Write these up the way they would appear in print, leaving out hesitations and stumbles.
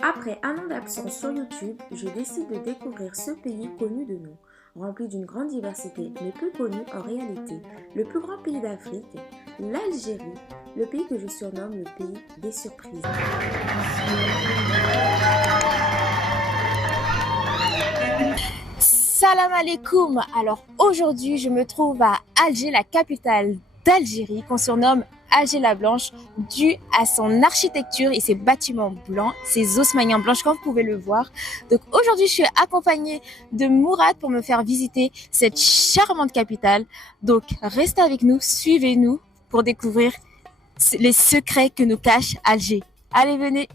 Après un an d'absence sur YouTube, je décide de découvrir ce pays connu de nom, rempli d'une grande diversité mais peu connu en réalité. Le plus grand pays d'Afrique, l'Algérie, le pays que je surnomme le pays des surprises. Salam alaikum. Alors aujourd'hui, je me trouve à Alger, la capitale d'Algérie, qu'on surnomme Alger la Blanche, dû à son architecture et ses bâtiments blancs, ses haussmanniens blanches, comme vous pouvez le voir. Donc aujourd'hui, je suis accompagnée de Mourad pour me faire visiter cette charmante capitale. Donc restez avec nous, suivez-nous pour découvrir les secrets que nous cache Alger. Allez, venez.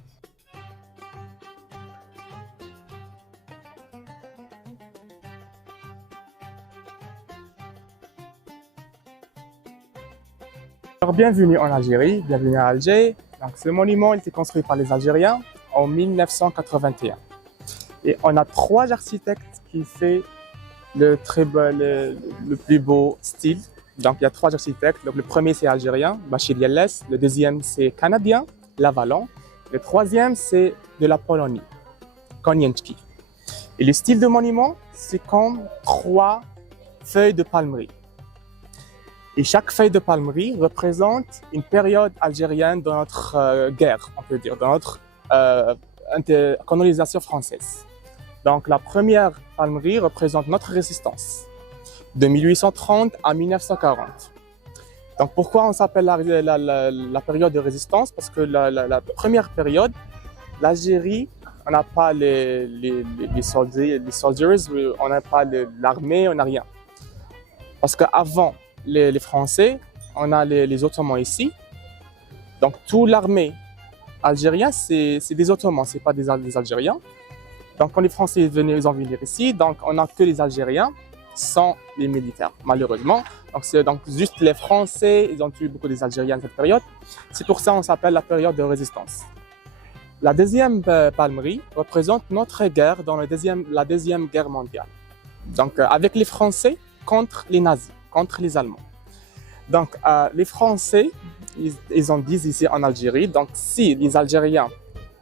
Alors, bienvenue en Algérie, bienvenue à Alger. Donc, ce monument a été construit par les Algériens en 1981. Et on a trois architectes qui font le plus beau style. Donc, il y a trois architectes. Donc, le premier, c'est algérien, Bachir Yelles. Le deuxième, c'est canadien, Lavalon. Le troisième, c'est de la Pologne, Konieczki. Et le style de monument, c'est comme trois feuilles de palmerie. Et chaque feuille de palmerie représente une période algérienne de notre guerre, on peut dire, de notre colonisation française. Donc la première palmerie représente notre résistance, de 1830 à 1940. Donc pourquoi on s'appelle la période de résistance? Parce que la première période, l'Algérie, on n'a pas les soldats, on n'a pas l'armée, on n'a rien. Parce qu'avant les Français, on a les Ottomans ici. Donc toute l'armée algérienne, c'est des Ottomans, c'est pas des Algériens. Donc quand les Français ils ont venir ici, donc on n'a que les Algériens sans les militaires, malheureusement. Donc c'est donc juste les Français, ils ont tué beaucoup des Algériens à cette période. C'est pour ça qu'on s'appelle la période de résistance. La deuxième palmerie représente notre guerre dans la deuxième guerre mondiale. Donc avec les Français contre les nazis, contre les Allemands. Donc les Français, ils ont dit ici en Algérie, donc si les Algériens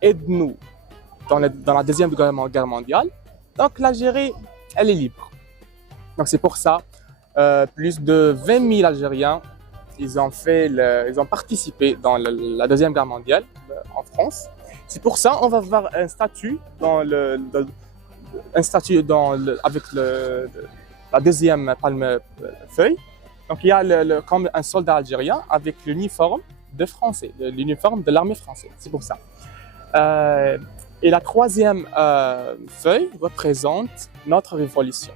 aident nous dans la deuxième guerre mondiale, donc l'Algérie, elle est libre. Donc c'est pour ça, plus de 20 000 Algériens, ils ont participé dans la deuxième guerre mondiale en France. C'est pour ça on va voir un statut avec la deuxième feuille. Donc il y a comme un soldat algérien avec l'uniforme de français, l'uniforme de l'armée française. C'est pour ça. Et la troisième feuille représente notre révolution.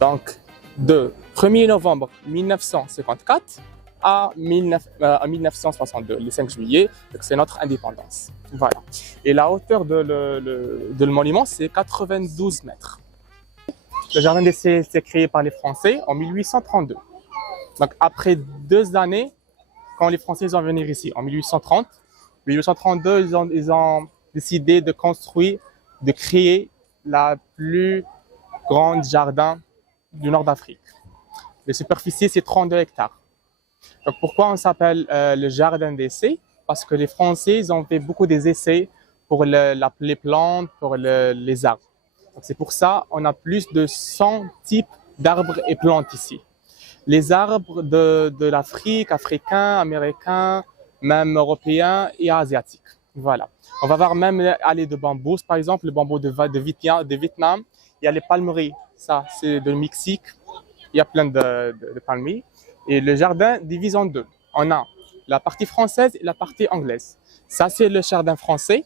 Donc de 1er novembre 1954 à 1962, le 5 juillet, c'est notre indépendance. Voilà. Et la hauteur de le monument, c'est 92 mètres. Le jardin d'essai s'est créé par les Français en 1832. Donc après 2 années, quand les Français sont venus ici en 1830, 1832, ils ont décidé de créer la plus grande jardin du nord d'Afrique. La superficie, c'est 32 hectares. Donc pourquoi on s'appelle le jardin d'essai? Parce que les Français, ils ont fait beaucoup d'essais pour les plantes, pour les arbres. C'est pour ça qu'on a plus de 100 types d'arbres et plantes ici. Les arbres de l'Afrique, africains, américains, même européens et asiatiques. Voilà. On va voir même aller de bambous, par exemple, le bambou de Vietnam. Il y a les palmeries, ça c'est de Mexique. Il y a plein de palmiers. Et le jardin divise en deux. On a la partie française et la partie anglaise. Ça c'est le jardin français.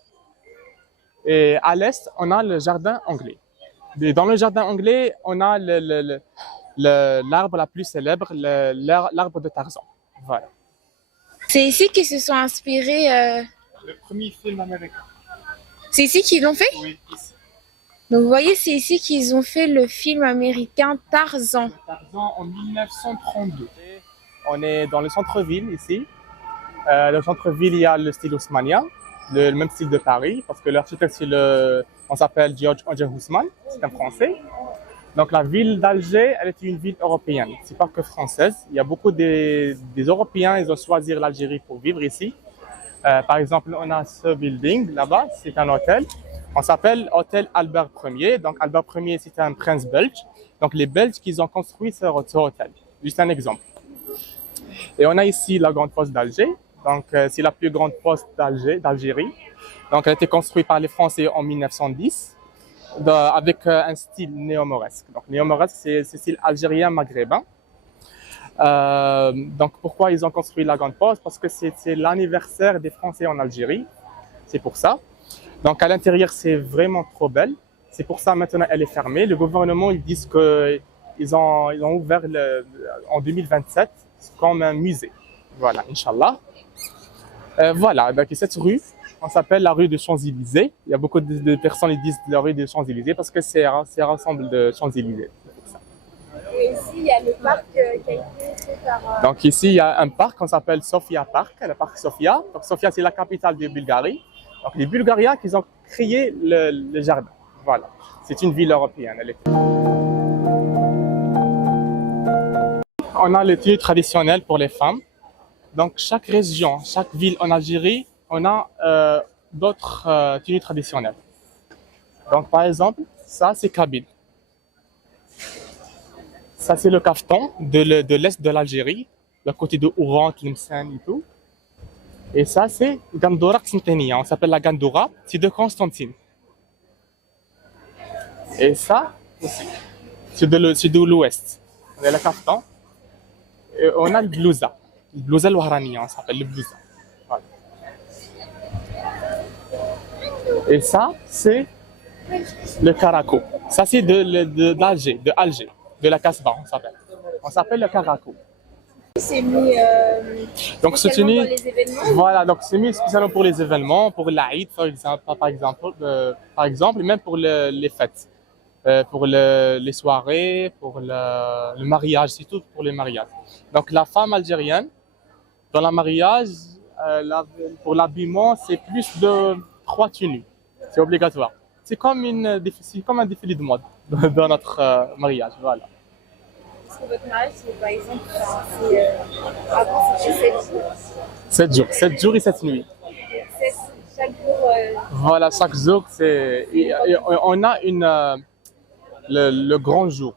Et à l'est, on a le jardin anglais. Et dans le jardin anglais, on a l'arbre la plus célèbre, l'arbre de Tarzan. Voilà. C'est ici qu'ils se sont inspirés. Le premier film américain. C'est ici qu'ils l'ont fait? Oui, ici. Donc vous voyez, c'est ici qu'ils ont fait le film américain Tarzan. Tarzan en 1932. On est dans le centre-ville ici. Le centre-ville, il y a le style haussmannien, le même style de Paris, parce que l'architecte, on s'appelle George Haussmann, c'est un Français. Donc la ville d'Alger, elle est une ville européenne, c'est pas que française. Il y a beaucoup des Européens, ils ont choisi l'Algérie pour vivre ici. Par exemple, on a ce building là-bas, c'est un hôtel. On s'appelle Hôtel Albert Ier. Donc, Albert Ier, c'est un prince belge. Donc, les Belges qui ont construit ce hôtel. Juste un exemple. Et on a ici la grande poste d'Alger. Donc, c'est la plus grande poste d'Algérie. Donc, elle a été construite par les Français en 1910 avec un style néo-mauresque. Donc, néo-mauresque, c'est style algérien maghrébin. Donc, pourquoi ils ont construit la grande poste? Parce que c'est l'anniversaire des Français en Algérie. C'est pour ça. Donc, à l'intérieur, c'est vraiment trop belle. C'est pour ça, maintenant, elle est fermée. Le gouvernement, ils disent qu'ils ont ouvert en 2027 comme un musée. Voilà, Inch'Allah. Voilà, donc cette rue, on s'appelle la rue des Champs-Élysées. Il y a beaucoup de personnes qui disent la rue des Champs-Élysées parce que c'est rassemble de Champs-Élysées. Et ici, il y a le parc qui a été fait par... Donc ici, il y a un parc qu'on s'appelle Sofia Park, le parc Sofia. Donc Sofia, c'est la capitale de Bulgarie. Donc les Bulgariens qui ont créé le jardin. Voilà, c'est une ville européenne. On a les tenues traditionnelles pour les femmes. Donc chaque région, chaque ville en Algérie, on a d'autres tenues traditionnelles. Donc par exemple, ça c'est Kabyle. Ça c'est le kaftan de l'est de l'Algérie, le côté de Oran, Tlemcen et tout. Et ça c'est Gandoura Qsentenia, on s'appelle la Gandoura, c'est de Constantine. Et ça aussi, c'est de l'ouest. On a le kaftan et on a le blousa. Le blousa al-Wahraniya, on s'appelle le blousa. Voilà. Et ça c'est le karako. Ça c'est d'Alger, de la Casbah, on s'appelle le karako. C'est mis donc c'est spécialement pour les événements. Voilà, donc c'est mis spécialement pour les événements, pour l'Aïd par exemple, et même pour les fêtes, pour les soirées, pour le mariage, c'est tout pour les mariages. Donc la femme algérienne, dans le mariage, pour l'habillement, c'est plus de 3 tenues, c'est obligatoire. C'est comme un défilé de mode dans notre mariage, voilà. Parce que votre mariage, c'est par exemple, avant c'était 7 jours. 7 jours, 7 jours et 7 nuits. Chaque jour. Voilà, chaque jour, on a le grand jour,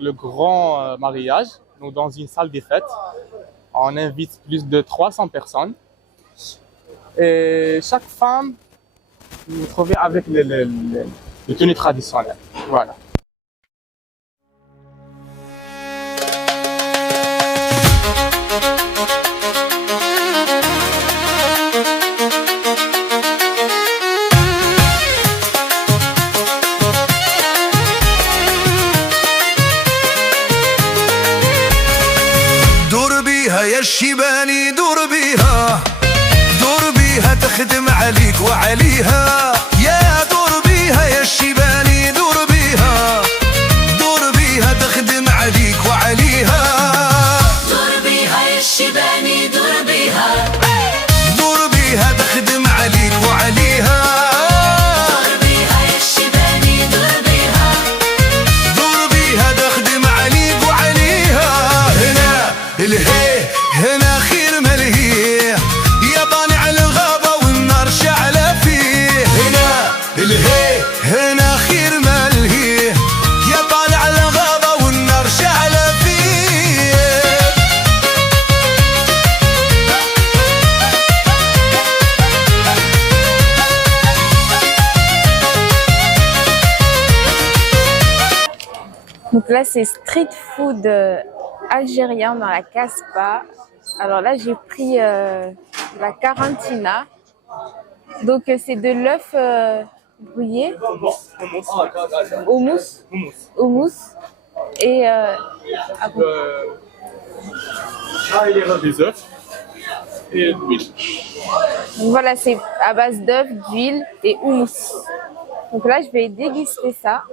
le grand mariage, donc dans une salle des fêtes. On invite plus de 300 personnes. Et chaque femme, vous trouvez avec les tenues traditionnelles. Voilà. يا الشيباني دور بيها تخدم عليك وعليها يا دور بيها يا الشيباني دور بيها تخدم عليك وعليها دور بيها يا الشيباني دور بيها تخدم عليك وعليها دور بيها يا الشيباني دور بيها تخدم عليك وعليها هنا الهي هنا خير ملهيه يا طالع الغابة والنار شعلة فيه هنا الهي هنا خير ملهيه يا طالع الغابة والنار شعلة فيه Donc là, c'est street food algérien dans la Casbah. Alors là, j'ai pris la carantina. Donc c'est de l'œuf brouillé, houmous et il y a des œufs et de l'huile. donc voilà, c'est à base d'œuf, d'huile et houmous. Donc là, je vais déguster ça.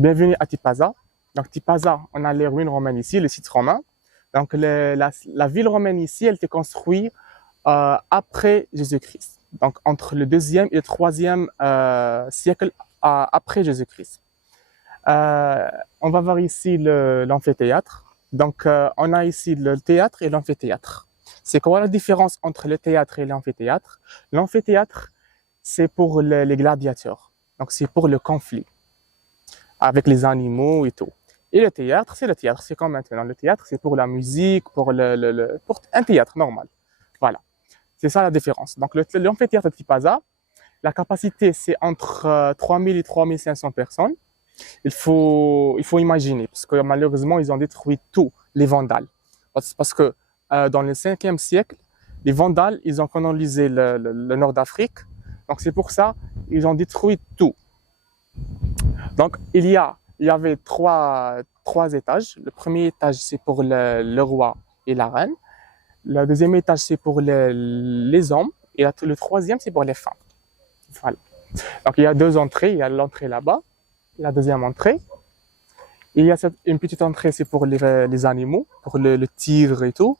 Bienvenue à Tipaza. Donc Tipaza, on a les ruines romaines ici, le site romain. Donc la ville romaine ici, elle était construite après Jésus-Christ. Donc entre le 2e et le 3e siècle après Jésus-Christ. On va voir ici l'amphithéâtre. Donc on a ici le théâtre et l'amphithéâtre. C'est quoi la différence entre le théâtre et l'amphithéâtre? L'amphithéâtre, c'est pour les gladiateurs. Donc c'est pour le conflit avec les animaux et tout. Et le théâtre, c'est comme maintenant. Le théâtre, c'est pour la musique, pour un théâtre normal. Voilà. C'est ça la différence. Donc, l'amphithéâtre de Tipaza, la capacité, c'est entre 3000 et 3500 personnes. Il faut imaginer, parce que malheureusement, ils ont détruit tout, les Vandales. Parce que dans le 5e siècle, les Vandales, ils ont colonisé le nord d'Afrique. Donc, c'est pour ça, ils ont détruit tout. Donc, il y avait trois étages. Le premier étage, c'est pour le roi et la reine. Le deuxième étage, c'est pour les hommes. Et le troisième, c'est pour les femmes. Voilà. Donc, il y a 2 entrées. Il y a l'entrée là-bas, la deuxième entrée. Et il y a une petite entrée, c'est pour les animaux, pour le tigre et tout.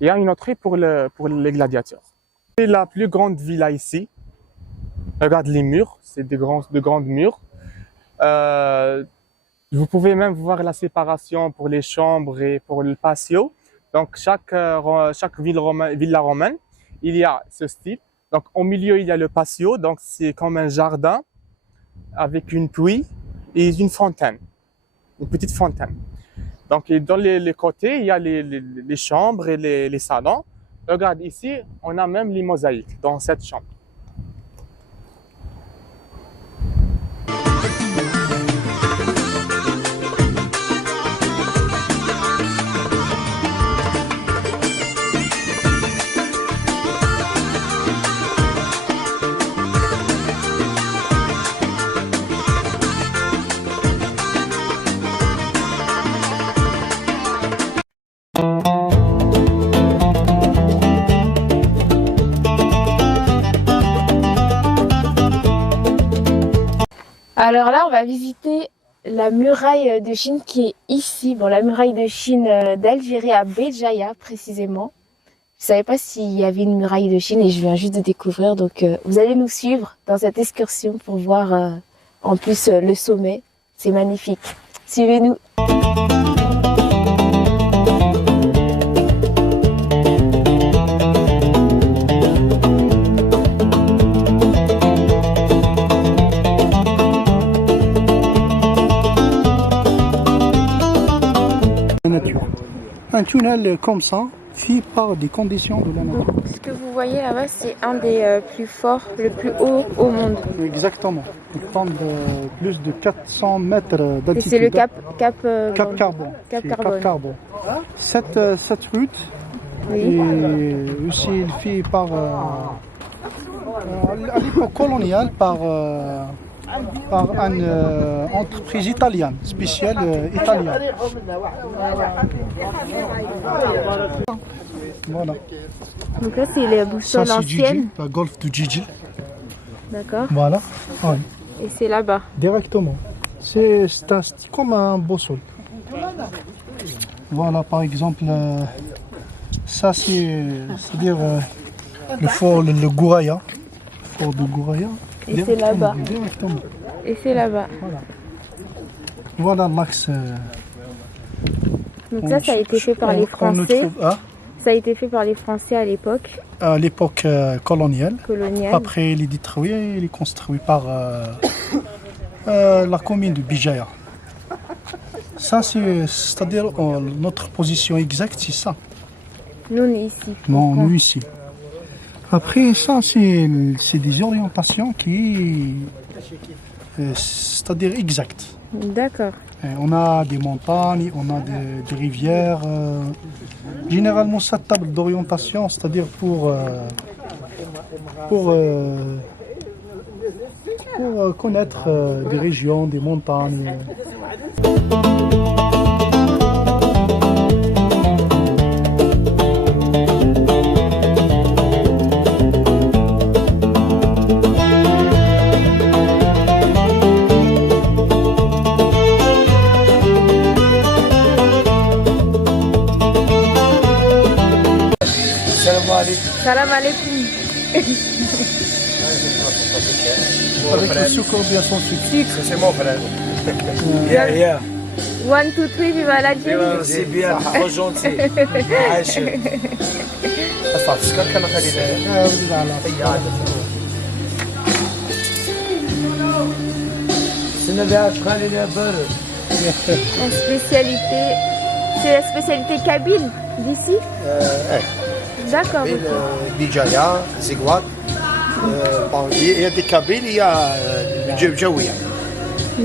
Et il y a une entrée pour les gladiateurs. C'est la plus grande villa ici. Regarde les murs, c'est de grands murs. Vous pouvez même voir la séparation pour les chambres et pour le patio. Donc chaque villa romaine, il y a ce style. Donc au milieu il y a le patio, donc c'est comme un jardin avec une puits et une fontaine, une petite fontaine. Donc et dans les côtés il y a les chambres et les salons. Regarde ici, on a même les mosaïques dans cette chambre. Alors là, on va visiter la muraille de Chine qui est ici. Bon, la muraille de Chine d'Algérie à Béjaïa précisément. Je savais pas s'il y avait une muraille de Chine et je viens juste de découvrir. Donc, vous allez nous suivre dans cette excursion pour voir en plus le sommet. C'est magnifique. Suivez-nous. Un tunnel comme ça, fait par des conditions de la nature. Donc, ce que vous voyez là-bas, c'est un des plus forts, le plus haut au monde. Exactement. Il prend plus de 400 mètres d'altitude. Et c'est le Cap Carbone. Cap C'est Carbone. Cap Carbone. Cette route, Oui. et aussi il fait par à l'époque coloniale par une entreprise italienne, spéciale italienne. Voilà. Donc là, c'est les Ça boussoles c'est Gigi, anciennes. la golfe de Gigi. D'accord. Voilà. Oui. Et c'est là-bas. Directement. C'est comme un boussole. Voilà, par exemple, ça c'est-à-dire le fort, le Gouraya. Le fort de Gouraya. Et c'est là-bas. Directement. Et c'est là-bas. Voilà l'axe. Donc ça a été fait par les Français. Ça a été fait par les Français à l'époque À l'époque coloniale. coloniale. Après, il est détruit, il est construit par la commune de Bijaya. Ça, c'est-à-dire notre position exacte, c'est ça. Nous, on est ici. Non, nous ici. Après, ça, c'est des orientations qui, c'est-à-dire exactes. D'accord. On a des montagnes, on a des rivières. Généralement, cette table d'orientation, c'est-à-dire pour connaître des régions, des montagnes. Salam alaikum. Avec le sucre ou bien sans sucre. C'est mon frère. 1, 2, 3, viva l'Algérie. C'est bien, trop gentil. عايش. أصلا تسكر كان خلينا. سنة بيعرف خلينا برد. La spécialité, c'est la spécialité kabyle d'ici. D'accord. بين ok. بجاية زيغوات هي دي كابيل هي جوية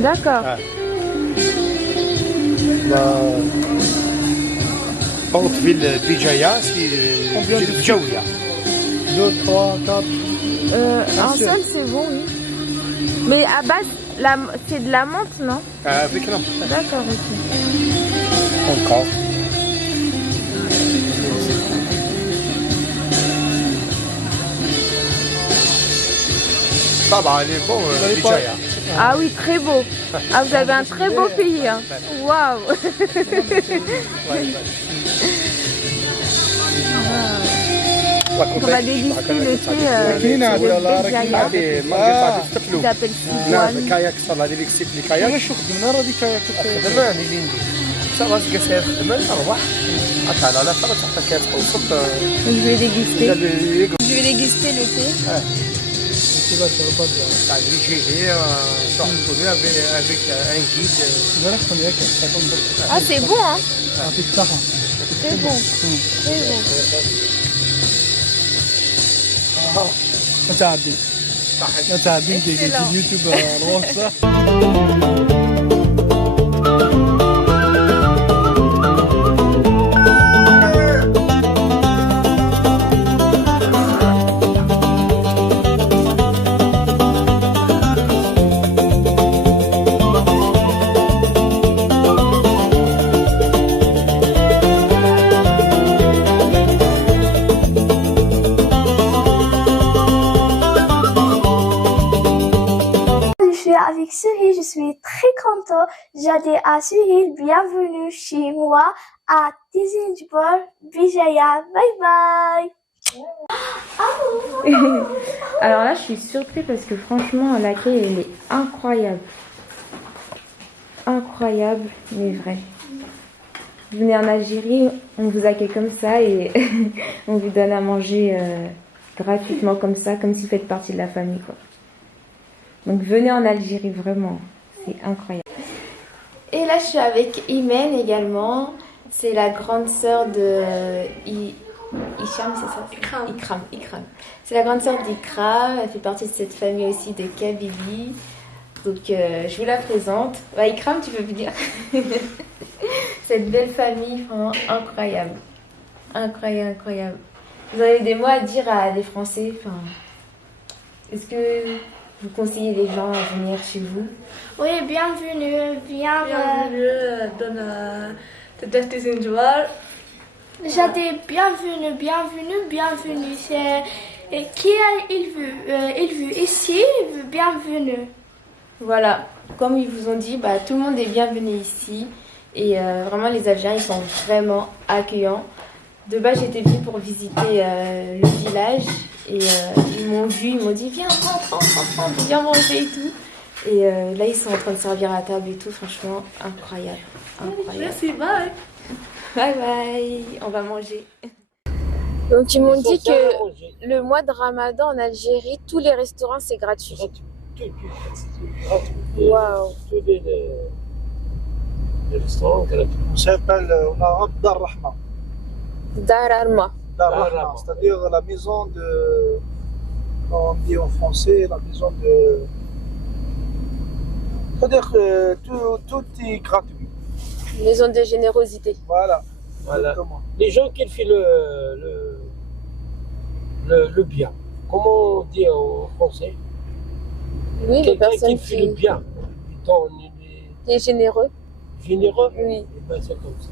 D'accord. بورتفيل بجاية سي جوية 2, 3, 4. Un seul, c'est bon, oui. Mais à base, c'est de la menthe, non? فكرة D'accord, ok. encore طبعا bon بجاية Ah oui, très beau. Ah, vous avez un très beau pays. Hein. Waouh. On va déguster le thé qui s'appelle نعم Sigoine. كاياك صار هذه اللي كسبت لي كاياك شو خدمنا راه دي كاياك. خدمان اللي ندير صافا كسير خدمان اروح هكا على فرص حتى كانت توصل Je vais déguster. Je vais déguster le thé. بعد يجي هي تحطوا بها avec un guide Ah, c'est bon, hein. يعطيك الصحة. C'est bon. Très bon. متعدين متعدين دي اليوتيوب الواتساب. Avec Cyril, je suis très content. J'adhère à Cyril. Bienvenue chez moi à Tizinjbol, Bijaya. Bye bye. Alors là, je suis surprise parce que franchement, l'accueil, elle est incroyable. Incroyable, mais vrai. Vous venez en Algérie, on vous accueille comme ça et on vous donne à manger gratuitement comme ça, comme si vous faites partie de la famille, quoi. Donc venez en Algérie, vraiment, c'est incroyable. Et là, je suis avec Imen également. C'est la grande sœur de Hicham, c'est ça? Ikram. C'est la grande sœur d'Ikram. Elle fait partie de cette famille aussi de Kabylie. Donc, je vous la présente. Bah, Ikram, tu peux venir. Cette belle famille, vraiment incroyable. Incroyable. Vous avez des mots à dire à des Français? Enfin, est-ce que vous conseillez les gens à venir chez vous? Oui, bienvenue. Dans Tizinjbol. J'adhère. Bienvenue. C'est qui il veut ici. Bienvenue. Voilà, comme ils vous ont dit, bah, tout le monde est bienvenu ici. Et vraiment, les Algériens, ils sont vraiment accueillants. De base, j'étais venue pour visiter le village. Et ils m'ont vu, ils m'ont dit viens, rentre, viens manger et tout. Et là, ils sont en train de servir à table et tout. Franchement, incroyable. Merci, bye. Bye bye, on va manger. Donc ils m'ont dit que le mois de Ramadan en Algérie, tous les restaurants c'est gratuit. Waouh. Tous les restaurants gratuits. On s'appelle en arabe Dar Rahma. Dar Rahma. Dar Rahma, c'est-à-dire la maison de. On dit en français, la maison de. C'est-à-dire que tout est gratuit. Maison de générosité. Voilà. Voilà. Exactement. Les gens qui font le bien. Comment on dit en français? Oui, les Quelqu'un personnes qui fait le bien. qui est généreux. Généreux? Oui. Et ben c'est comme ça.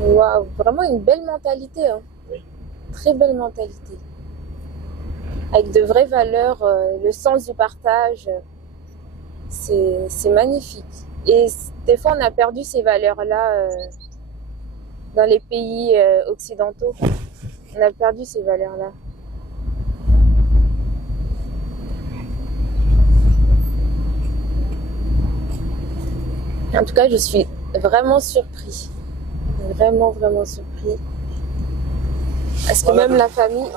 Waouh, vraiment une belle mentalité. Hein. Oui. Très belle mentalité. Avec de vraies valeurs, le sens du partage. C'est magnifique. Et des fois, on a perdu ces valeurs-là dans les pays occidentaux. On a perdu ces valeurs-là. En tout cas, je suis vraiment surpris. Vraiment, vraiment surpris. Parce que même la famille...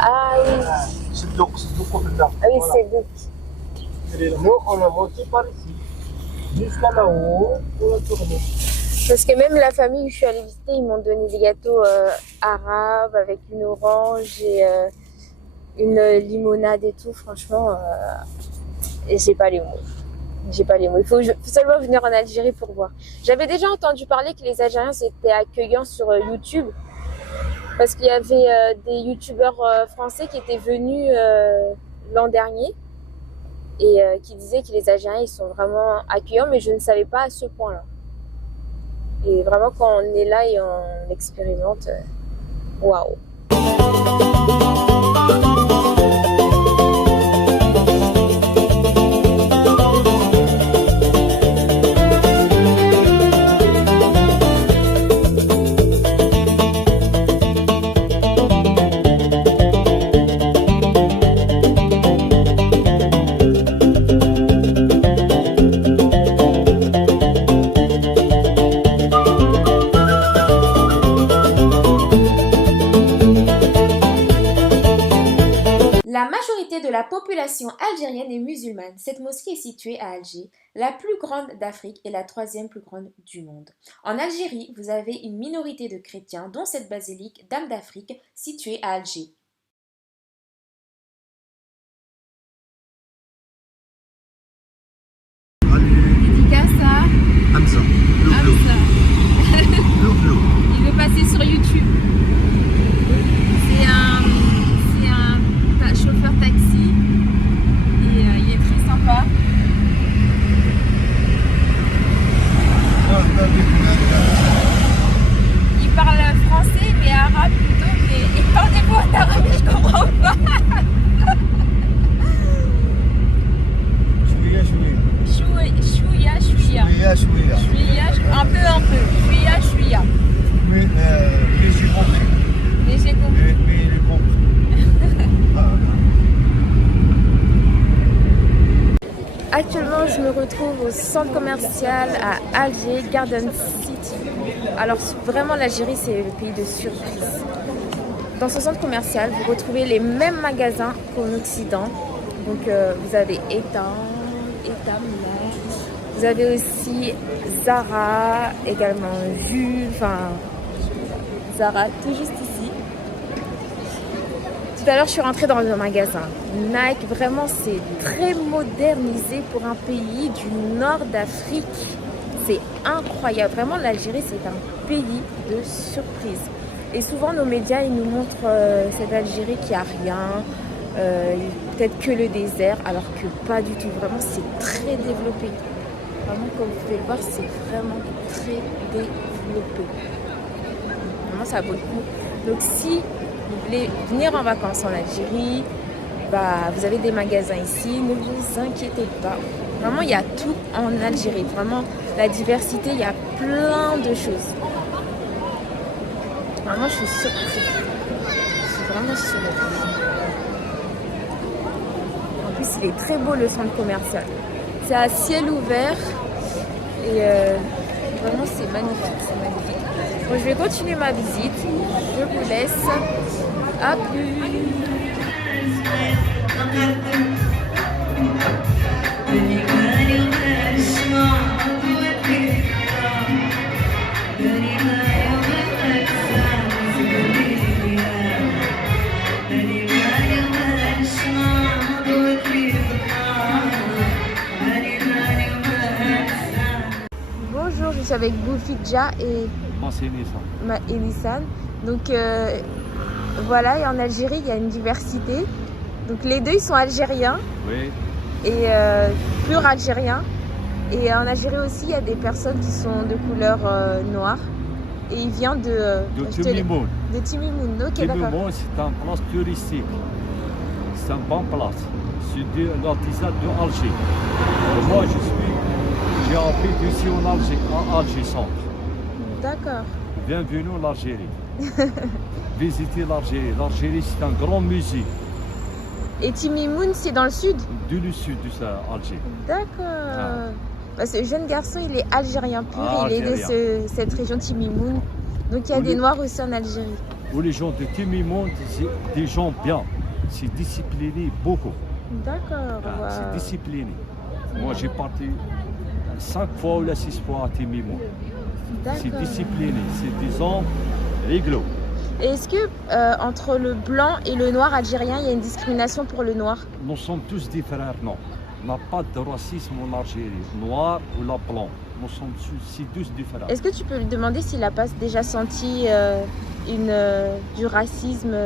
Ah oui. C'est donc Ah oui, c'est donc. Nous, on a monté par ici. Jusqu'à là-haut, pour la tournée. Parce que même la famille où je suis allée visiter, ils m'ont donné des gâteaux arabes avec une orange et une limonade et tout. Franchement, et j'ai pas les mots. J'ai pas les mots. Il faut seulement venir en Algérie pour voir. J'avais déjà entendu parler que les Algériens étaient accueillants sur YouTube. Parce qu'il y avait des youtubeurs français qui étaient venus l'an dernier et qui disaient que les Algériens ils sont vraiment accueillants, mais je ne savais pas à ce point-là. Et vraiment quand on est là et on expérimente, waouh! La majorité de la population algérienne est musulmane. Cette mosquée est située à Alger, la plus grande d'Afrique et la troisième plus grande du monde. En Algérie, vous avez une minorité de chrétiens, dont cette basilique Dame d'Afrique située à Alger. Dédicace à Hamza. Il veut passer sur YouTube. C'est un chauffeur taxi et il est très sympa. Il parle français mais arabe plutôt, mais il parle des mots en arabe et je comprends pas. Chouïa. Un peu. Chouïa. Mais j'ai compris. Mais j'ai compris. Mais il est compris. Actuellement, je me retrouve au centre commercial à Alger, Garden City. Alors vraiment, l'Algérie, c'est le pays de surprise. Dans ce centre commercial, vous retrouvez les mêmes magasins qu'en Occident. Donc vous avez Etam, vous avez aussi Zara, également Jules, Zara, tout juste ici. Tout à l'heure, je suis rentrée dans le magasin Nike. Vraiment, c'est très modernisé pour un pays du nord d'Afrique. C'est incroyable. Vraiment, l'Algérie, c'est un pays de surprise. Et souvent, nos médias, ils nous montrent cette Algérie qui a rien, peut-être que le désert, alors que pas du tout. Vraiment, c'est très développé. Vraiment, comme vous pouvez le voir, c'est vraiment très développé. Vraiment, ça vaut le coup. Donc, si vous voulez venir en vacances en Algérie, vous avez des magasins ici, ne vous inquiétez pas. Vraiment, il y a tout en Algérie. Vraiment, la diversité, il y a plein de choses. Vraiment, je suis surprise. Je suis vraiment surprise. En plus, il est très beau le centre commercial. C'est à ciel ouvert et vraiment, c'est magnifique. Bon, je vais continuer ma visite. Je vous laisse. À plus. Bonjour, je suis avec Boufidja et Nissan. Donc voilà, et en Algérie, il y a une diversité. Donc les deux, ils sont algériens. Oui. Et pur algériens. Et en Algérie aussi, il y a des personnes qui sont de couleur noire. Et il vient de Timimoun. De Timimoun, ok, d'accord. Timimoun, c'est un place touristique. C'est une bonne place. C'est de l'artisanat de Alger. Moi, j'ai habité ici en Alger, à Alger Centre. D'accord. Bienvenue en Algérie. Visitez l'Algérie. L'Algérie, c'est un grand musée. Et Timimoun, c'est dans le sud? Du sud de Alger. D'accord. Parce que le jeune garçon, il est algérien pur, il est de cette région Timimoun. Donc il y a des Noirs aussi en Algérie. Où les gens de Timimoun, c'est des gens bien. C'est discipliné beaucoup. D'accord. Wow. C'est discipliné. Moi, j'ai parti 5 fois ou 6 fois à Timimoun. C'est discipliné. C'est des hommes rigolos. Est-ce que entre le blanc et le noir algérien, il y a une discrimination pour le noir? Nous sommes tous des frères, non. On n'a pas de racisme en Algérie, noir ou la blanc. Nous sommes tous des frères. Est-ce que tu peux lui demander s'il n'a pas déjà senti du racisme?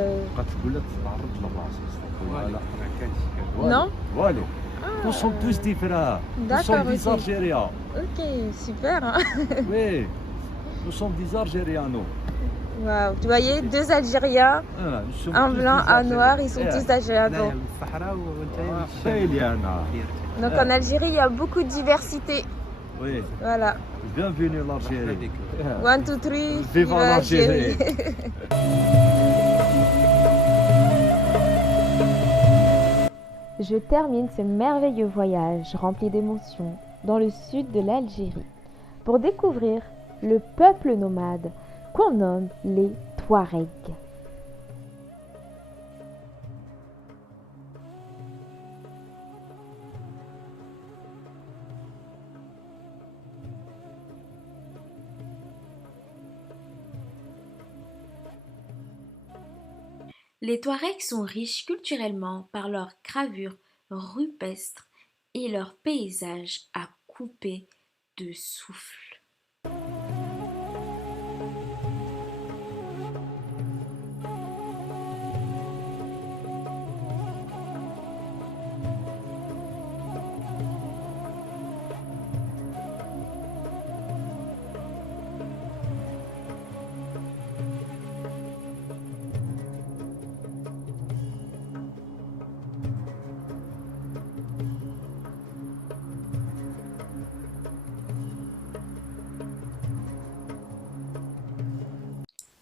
Non? Voilà. Nous sommes tous des frères. Nous sommes des Algériens. Ok, super. Hein. Oui, nous sommes des Algériens, nous. Wow. Tu voyais deux Algériens, un blanc, un noir, ils sont tous Algériens. Donc en Algérie, il y a beaucoup de diversité. Oui. Voilà. Bienvenue en Algérie. 1, 2, 3. Vive l'Algérie. Je termine ce merveilleux voyage rempli d'émotions dans le sud de l'Algérie pour découvrir le peuple nomade qu'on nomme les Touaregs. Les Touaregs sont riches culturellement par leurs gravures rupestres et leurs paysages à couper de souffle.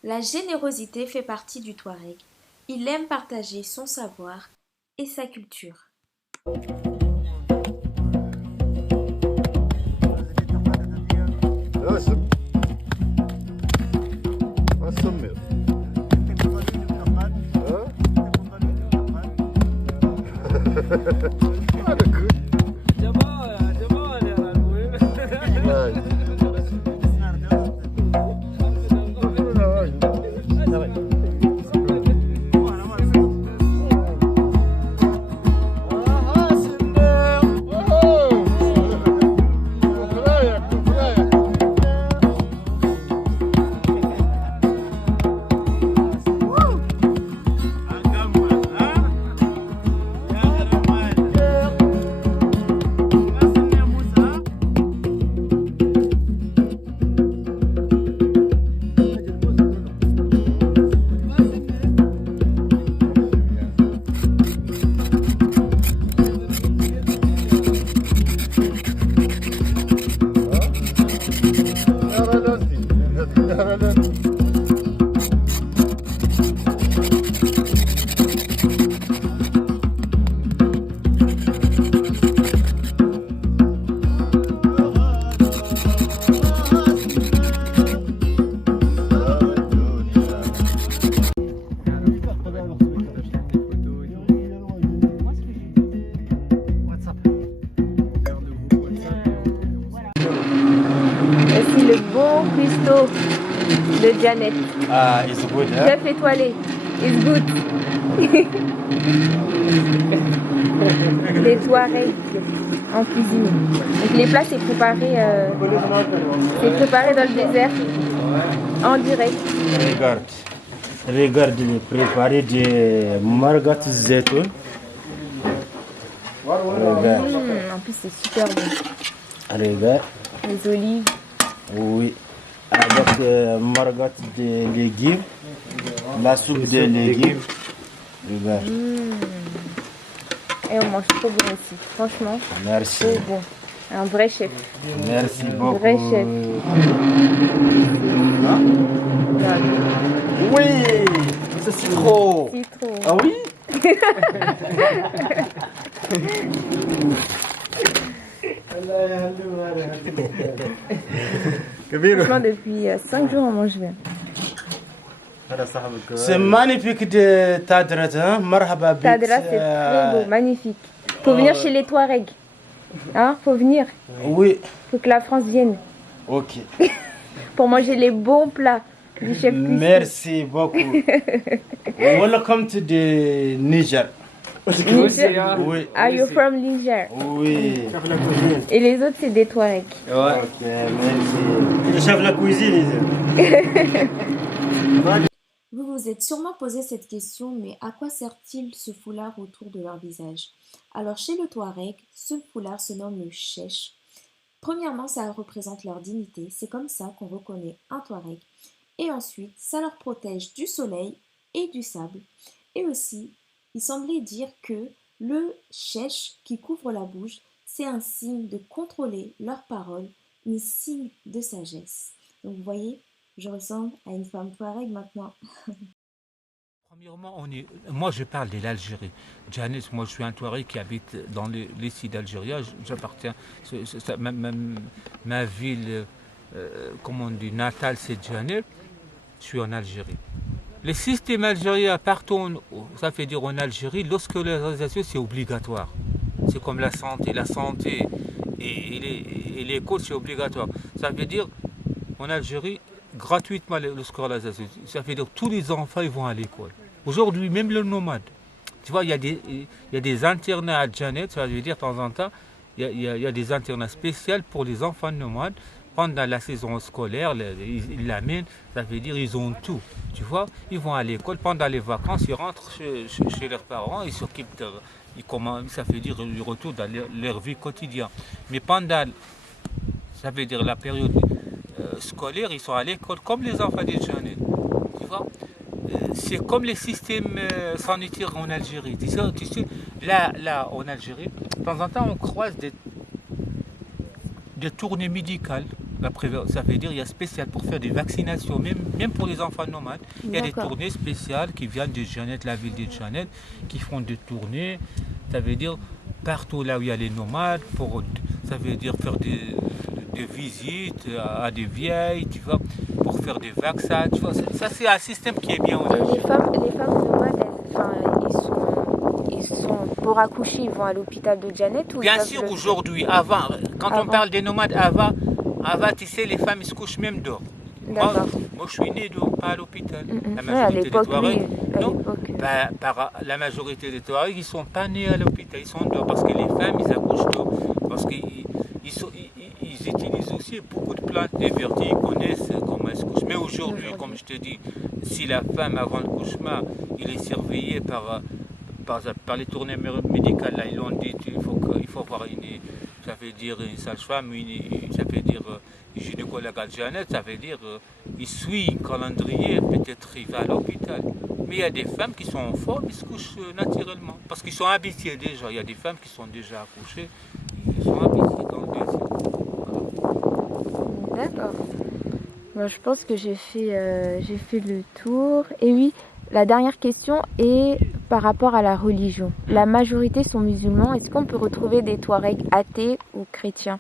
La générosité fait partie du Touareg. Il aime partager son savoir et sa culture. de Janet. Ah, it's good, hein? Chef étoilé. It's good. Les Touaregs en cuisine. Donc les plats c'est préparé dans le désert en direct. Regarde les préparés de margat zeytoun. Regarde. En plus c'est super bon. Regarde. Les olives. Oui. Avec margat de légumes. La soupe de légumes. Regarde. Et on mange trop bon ici, franchement. Merci. Trop bon. Un vrai chef. Merci beaucoup. Un vrai chef. Oui, c'est citron. Citron. Ah oui. Franchement, depuis 5 jours, on mange bien. C'est magnifique de Tadrat, hein? Marhaba bik. Tadrat, c'est très beau, magnifique. Faut venir chez les Touaregs. Hein? Faut venir. Oui. Faut que la France vienne. Ok. Pour manger les bons plats du chef cuisinier. Merci beaucoup. Welcome to the Niger. Niger? Oui. Are you from Niger? Oui. Et les autres, c'est des Touaregs. Ouais. Ok, merci. Le chef de la cuisine. Vous vous êtes sûrement posé cette question, mais à quoi sert-il ce foulard autour de leur visage? Alors chez le Touareg, ce foulard se nomme le chèche. Premièrement, ça représente leur dignité, c'est comme ça qu'on reconnaît un Touareg. Et ensuite, ça leur protège du soleil et du sable. Et aussi, il semblait dire que le chèche qui couvre la bouche, c'est un signe de contrôler leurs paroles, un signe de sagesse. Donc vous voyez, je ressemble à une femme Touareg maintenant. Premièrement, moi je parle de l'Algérie. Janet, moi je suis un Touareg qui habite dans les sites d'Algérie. J'appartiens, ma ville, comment on dit, natale, c'est Janet. Je suis en Algérie. Le système algérien partout, ça veut dire en Algérie, l'oscolarisation c'est obligatoire. C'est comme la santé et l'école c'est obligatoire. Ça veut dire en Algérie, gratuitement l'oscolarisation. Ça veut dire que tous les enfants ils vont à l'école. Aujourd'hui, même le nomade. Tu vois, il y a des internats à Janet, ça veut dire de temps en temps, il y a des internats spéciaux pour les enfants nomades. Pendant la saison scolaire, ils l'amènent, ça veut dire ils ont tout. Tu vois, ils vont à l'école, pendant les vacances, ils rentrent chez leurs parents, ils s'occupent de... ça veut dire ils retournent dans leur vie quotidienne. Mais pendant, ça veut dire la période scolaire, ils sont à l'école comme les enfants des jeunes. Tu vois, c'est comme les systèmes sanitaires en Algérie. Tu sais, là, en Algérie, de temps en temps, on croise des tournées médicales. Ça veut dire qu'il y a spécial pour faire des vaccinations, même pour les enfants nomades. Il y a des tournées spéciales qui viennent de Janet, la ville de Janet, qui font des tournées. Ça veut dire partout là où il y a les nomades, ça veut dire faire des visites à des vieilles, tu vois, pour faire des vaccins. Tu vois, ça c'est un système qui est bien. Les femmes nomades, ils sont pour accoucher, ils vont à l'hôpital de Janet ou bien sûr, aujourd'hui, avant, quand on parle des nomades, avant, tu sais, les femmes ils se couchent même dehors. Moi, je suis né dehors, pas à l'hôpital. La majorité des Touaregs, la majorité des Touaregs, ils ne sont pas nés à l'hôpital, ils sont dehors parce que les femmes, ils accouchent dehors. Parce qu'ils utilisent aussi beaucoup de plantes, des vertus, ils connaissent comment elles se couchent. Mais aujourd'hui, comme je te dis, si la femme, avant le couchement, il est surveillé par les tournées médicales, là, ils l'ont dit, il faut avoir ça veut dire une sage-femme, ça veut dire une gynécologue à Janet, ça veut dire il suit un calendrier, peut-être il va à l'hôpital. Mais il y a des femmes qui sont en forme, ils se couchent naturellement, parce qu'ils sont habitués déjà. Il y a des femmes qui sont déjà accouchées, ils sont habitués dans le désir. D'accord. Bon, je pense que j'ai fait le tour. Et oui, la dernière question est par rapport à la religion. La majorité sont musulmans. Est-ce qu'on peut retrouver des Touaregs athées ou chrétiens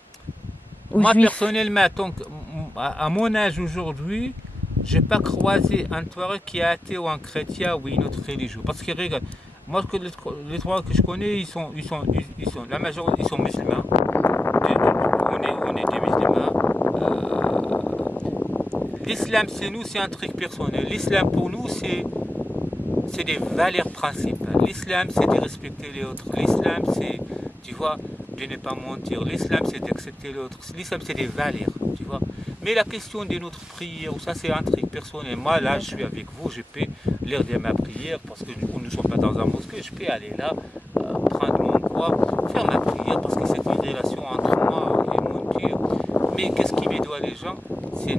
ou moi, juifs? Personnellement, donc, à mon âge aujourd'hui, je n'ai pas croisé un Touareg qui est athée ou un chrétien ou une autre religion. Parce que regarde, moi, les Touaregs que je connais, la majorité, ils sont musulmans. On est des musulmans. l'islam, c'est nous, c'est un truc personnel. L'islam, pour nous, c'est des valeurs principales. L'islam, c'est de respecter les autres. L'islam, c'est, tu vois, de ne pas mentir. L'islam, c'est d'accepter l'autre. L'islam, c'est des valeurs, tu vois. Mais la question de notre prière, ça, c'est un truc personnel. Moi, là, je suis avec vous, je peux lire de ma prière parce que nous ne sommes pas dans un mosquée. Je peux aller là, prendre mon quoi, faire ma prière parce que c'est une relation entre moi et mon Dieu. Mais qu'est-ce qui me doit les gens? C'est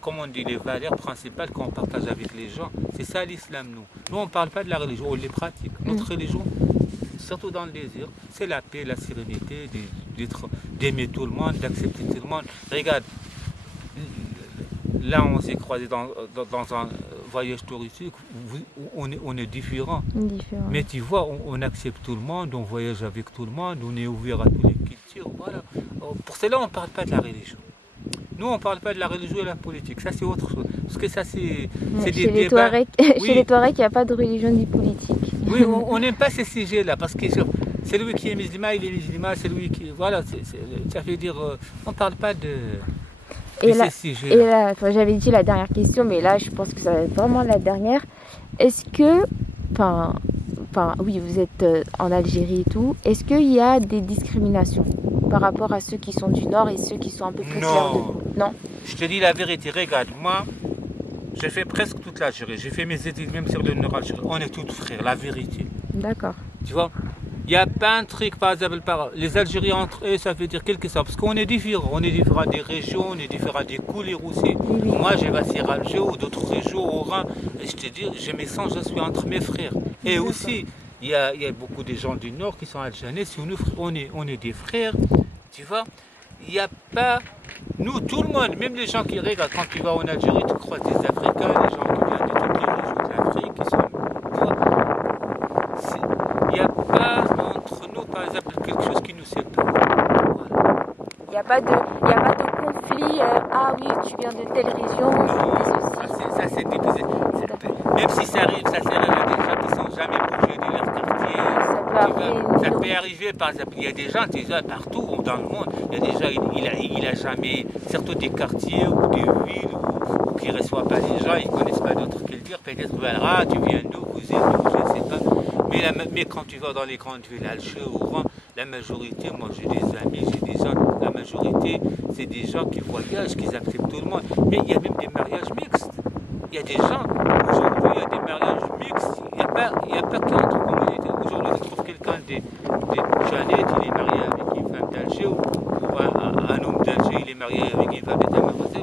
comme on dit, les valeurs principales qu'on partage avec les gens. C'est ça l'islam, nous. Nous, on ne parle pas de la religion, on les pratique. Notre religion, surtout dans le désir, c'est la paix, la sérénité, d'aimer tout le monde, d'accepter tout le monde. Regarde, là, on s'est croisé dans un voyage touristique, on est différents. Mais tu vois, on accepte tout le monde, on voyage avec tout le monde, on est ouvert à tous les cultures. Voilà. Pour cela, on ne parle pas de la religion. Nous, on ne parle pas de la religion et de la politique. Ça, c'est autre chose. Parce que ça, c'est des débats. Chez les Touaregs, il n'y a pas de religion ni politique. Oui, on n'aime pas ces sujets-là. Parce que c'est lui qui est musulman, il est musulman. C'est lui qui... Voilà, ça veut dire... on ne parle pas de ces sujets-là. Et là, j'avais dit la dernière question, mais là, je pense que ça va être vraiment la dernière. Est-ce que... oui, vous êtes en Algérie et tout. Est-ce qu'il y a des discriminations par rapport à ceux qui sont du Nord et ceux qui sont un peu plus clairs de vous? Non. Je te dis la vérité. Regarde, moi, j'ai fait presque toute l'Algérie. J'ai fait mes études même sur le Nord Algérie. On est tous frères, la vérité. D'accord. Tu vois, il n'y a pas un truc, par exemple, les Algériens entre eux, ça veut dire quelque chose. Parce qu'on est différents. On est différents des régions, on est différents des couleurs aussi. Moi, j'ai passé à Alger ou d'autres régions, au Rhin. Et je te dis, je me sens, je suis entre mes frères. Et aussi, il y a beaucoup de gens du Nord qui sont algériens. Si on est des frères, tu vois. Il n'y a pas... Nous, tout le monde, même les gens qui regardent, quand tu vas en Algérie, tu croises des Africains, des gens qui viennent de toutes les régions de l'Afrique, qui sont... Il n'y a pas entre nous, par exemple, quelque chose qui nous sépare. Voilà. Il n'y a pas de conflit, ah oui, tu viens de telle région, ça c'est difficile. Même si ça arrive, ça s'arrive à des gens qui ne sont jamais bougés de leur quartier. Ça peut arriver, par exemple, il y a des gens déjà partout dans le monde. Il y a des gens, il a jamais, surtout des quartiers ou des villes où qui ne reçoivent pas les gens, ils ne connaissent pas d'autres cultures. Peut-être, voilà, tu viens d'où, vous êtes d'où, je ne sais pas. Mais quand tu vas dans les grandes villes, Alger ou Rouen, la majorité, moi j'ai des amis, j'ai des gens, la majorité, c'est des gens qui voyagent, qui acceptent tout le monde. Mais il y a même des mariages mixtes. Il y a des gens, aujourd'hui, il y a des mariages mixtes. Il n'y a pas qu'entre communautés. Aujourd'hui, tu trouves quelqu'un de Jeannette, il est marié avec une femme d'Alger, ou un homme d'Alger, il est marié avec une femme de Tamarozé.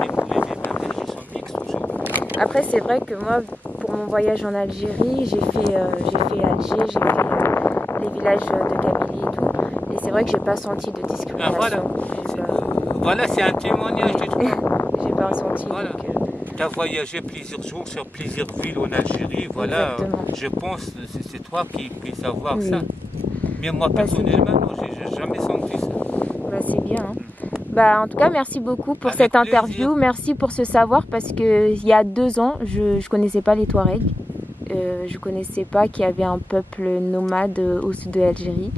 Les mariages sont mixtes aujourd'hui. Après, c'est vrai que moi, pour mon voyage en Algérie, j'ai fait Alger, j'ai fait les villages de Kabylie et tout. Et c'est vrai que j'ai pas senti de discrimination. Voilà, c'est un témoignage de tout. J'ai pas ressenti. Voilà. Tu as voyagé plusieurs jours sur plusieurs villes en Algérie, voilà. Exactement. Je pense que c'est toi qui peux savoir ça. Mais moi, personnellement, non, j'ai jamais senti ça. C'est bien. Hein. En tout cas, merci beaucoup pour cette interview. Merci pour ce savoir parce qu'il y a 2 ans, je ne connaissais pas les Touaregs. Je ne connaissais pas qu'il y avait un peuple nomade au sud de l'Algérie.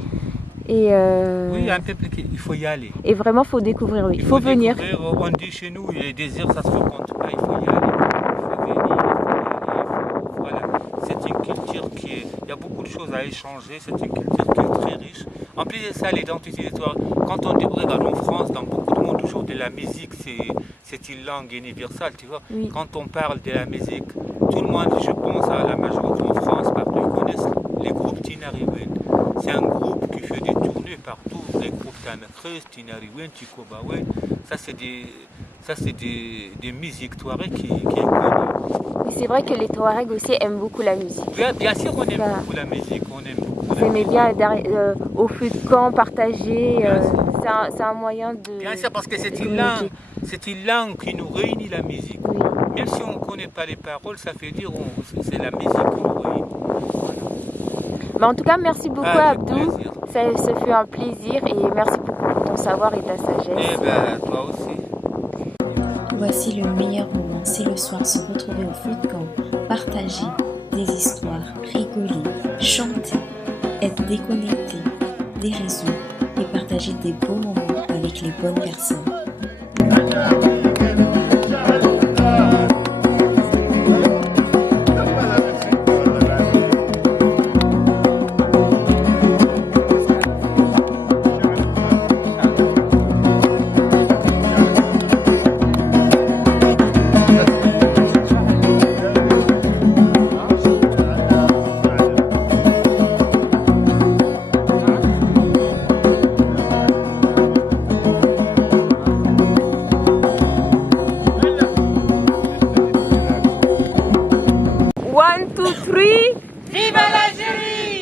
Et oui, un peuple il faut y aller. Et vraiment, il faut découvrir, oui. Il faut venir. On dit chez nous, les désirs, ça ne se rencontre pas, il faut y aller. Il faut venir, voilà. C'est une culture il y a beaucoup de choses à échanger, c'est une culture qui est très riche. En plus de ça, l'identité des Touaregs, quand on dit, regarde en France, dans beaucoup de monde, aujourd'hui, la musique, c'est une langue universelle, tu vois. Oui. Quand on parle de la musique, tout le monde, je pense à la majorité en France, partout, ils connaissent les groupes Tinariwen. C'est un groupe qui fait des tournées partout, les groupes Tamakres, Tinariwen, Tikobawen. Ça, c'est des musiques Touareg qui est connue. C'est vrai que les Touaregs aussi aiment beaucoup la musique. Bien sûr, on aime beaucoup la musique. Vous aimez bien au feu de camp, partager. C'est un moyen de... Bien sûr, parce que c'est une langue qui nous réunit, la musique. Oui. Même si on ne connaît pas les paroles, ça fait dire c'est la musique qui nous réunit. En tout cas, merci beaucoup Abdou. Ça fut un plaisir et merci beaucoup pour ton savoir et ta sagesse. Toi aussi. Voici le meilleur moment, c'est le soir, se retrouver au feu de camp, partager des histoires, rigoler, chanter, être déconnecté des réseaux et partager des beaux moments avec les bonnes personnes. l'Algérie! Vive l'Algérie!